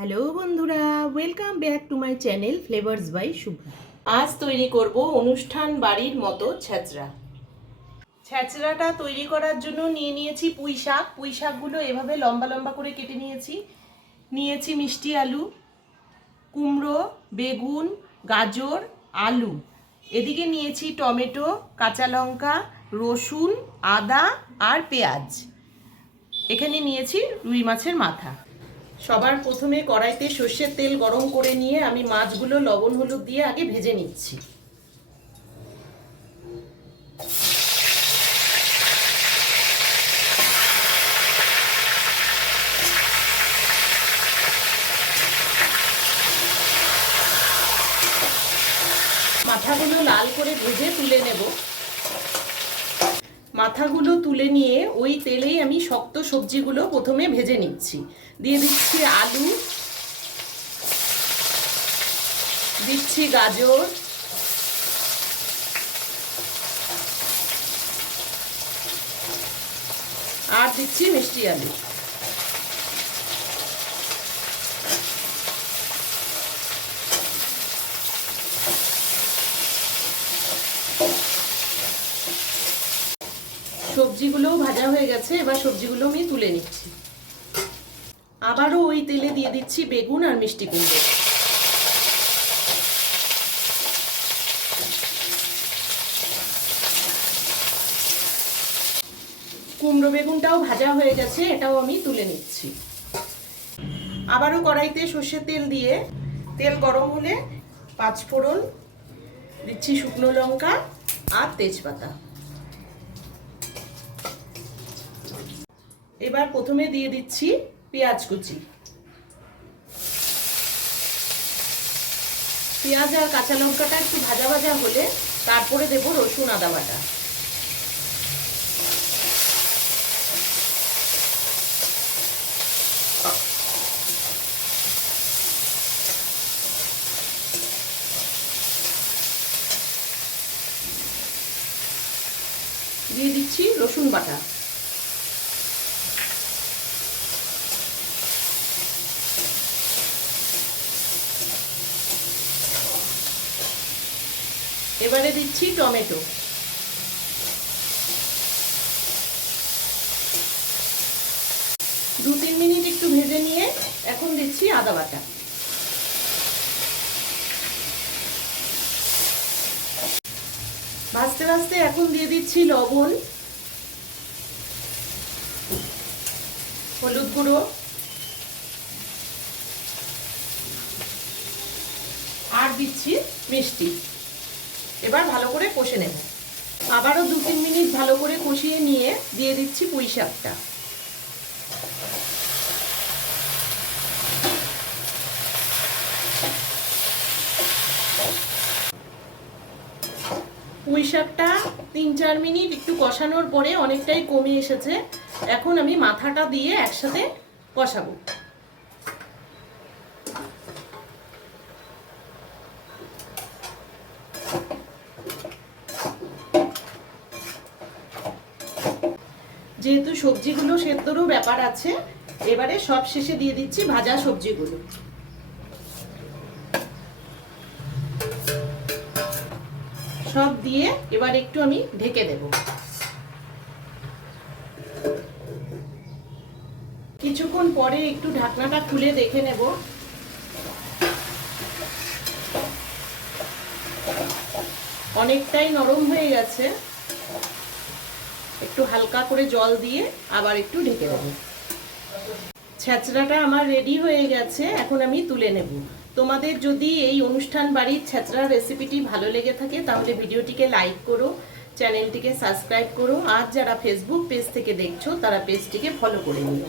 Hello বন্ধুরা, welcome back to my channel flavours by Shubh. আজ তৈরি করব অনুষ্ঠান বাড়ির মতো ছ্যাঁচড়া। ছ্যাঁচড়াটা তৈরি করার জন্য নিয়ে নিয়েছি পুঁই শাক। পুঁই শাকগুলো এভাবে লম্বা লম্বা করে কেটে নিয়েছি মিষ্টি আলু, কুমড়ো, বেগুন, গাজর, আলু। এদিকে নিয়েছি টমেটো, কাঁচা লঙ্কা, রসুন, আদা আর পেঁয়াজ। এখানে নিয়েছি রুই মাছের মাথা। সবার প্রথমে কড়াইতে সর্ষের তেল গরম করে নিয়ে আমি মাছগুলো লবণ হলুদ দিয়ে আগে ভেজে নিচ্ছি। মাথাগুলো লাল করে ভেজে তুলে নেব। মাথাগুলো তুলে নিয়ে ওই তেলেই আমি শক্ত সবজিগুলো প্রথমে ভেজে নিচ্ছি। দিয়ে দিচ্ছি আলু, দিচ্ছি গাজর, আর দিচ্ছি মিষ্টি আলু। সবজিগুলোও ভাজা হয়ে গেছে, এবার সবজিগুলো আমি তুলে নিচ্ছি। আবারও ওই তেলে দিয়ে দিচ্ছি বেগুন আর মিষ্টি কুমড়ো। কুমড়ো বেগুনটাও ভাজা হয়ে গেছে, এটাও আমি তুলে নিচ্ছি। আবারও কড়াইতে সর্ষের তেল দিয়ে তেল গরম হলে পাঁচফোড়ন দিচ্ছি, শুকনো লঙ্কা আর তেজপাতা। এবার প্রথমে দিয়ে দিচ্ছি পেঁয়াজ কুচি। পেঁয়াজ আর কাঁচা লঙ্কাটা একটু ভাজা ভাজা হলে তারপরে দেব রসুন আদা বাটা। দিয়ে দিচ্ছি রসুন বাটা। এবারে দিচ্ছি টমেটো। দু তিন মিনিট একটু ভেজে নিয়ে এখন দিচ্ছি আদা বাটা। ভাজতে ভাজতে এখন দিয়ে দিচ্ছি লবণ, হলুদ গুঁড়ো আর দিচ্ছি মিষ্টি। এবার ভালো করে কষে নেব। আবারও দু তিন মিনিট ভালো করে কষিয়ে নিয়ে দিয়ে দিচ্ছি পুঁই শাকটা। পুঁই শাকটা ৩-৪ মিনিট একটু কষানোর পরে অনেকটাই কমে এসেছে। এখন আমি মাথাটা দিয়ে একসাথে কষাবো। যেহেতু সবজিগুলো সেদ্ধরও ব্যাপার আছে, এবারে সব শেষে দিয়ে দিচ্ছি ভাজা সবজিগুলো। সব দিয়ে এবার একটু আমি ঢেকে দেব। কিছুক্ষণ পরে একটু ঢাকনাটা খুলে দেখে নেব। অনেকটাই নরম হয়ে গেছে। একটু হালকা করে জল দিয়ে আবার একটু ঢেকে দেব। ছ্যাঁচড়াটা আমার রেডি হয়ে গেছে, এখন আমি তুলে নেব। তোমাদের যদি এই অনুষ্ঠান বাড়ির ছ্যাঁচড়া রেসিপিটি ভালো লেগে থাকে তাহলে ভিডিওটিকে লাইক করো, চ্যানেলটিকে সাবস্ক্রাইব করো, আর যারা ফেসবুক পেজ থেকে দেখছো তারা পেজটিকে ফলো করে নিও।